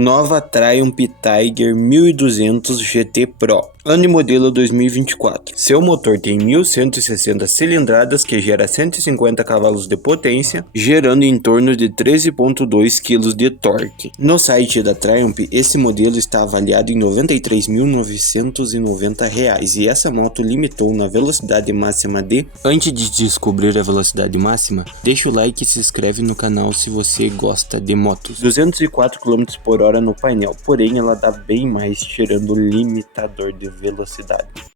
Nova Triumph Tiger 1200 GT Pro. Ano e modelo 2024. Seu motor tem 1160 cilindradas que gera 150 cavalos de potência, gerando em torno de 13,2 kg de torque. No site da Triumph, esse modelo está avaliado em R$ 93.990 e essa moto limitou na velocidade máxima de... Antes de descobrir a velocidade máxima, deixa o like e se inscreve no canal se você gosta de motos. 204 km/h no painel, porém ela dá bem mais tirando o limitador de velocidade.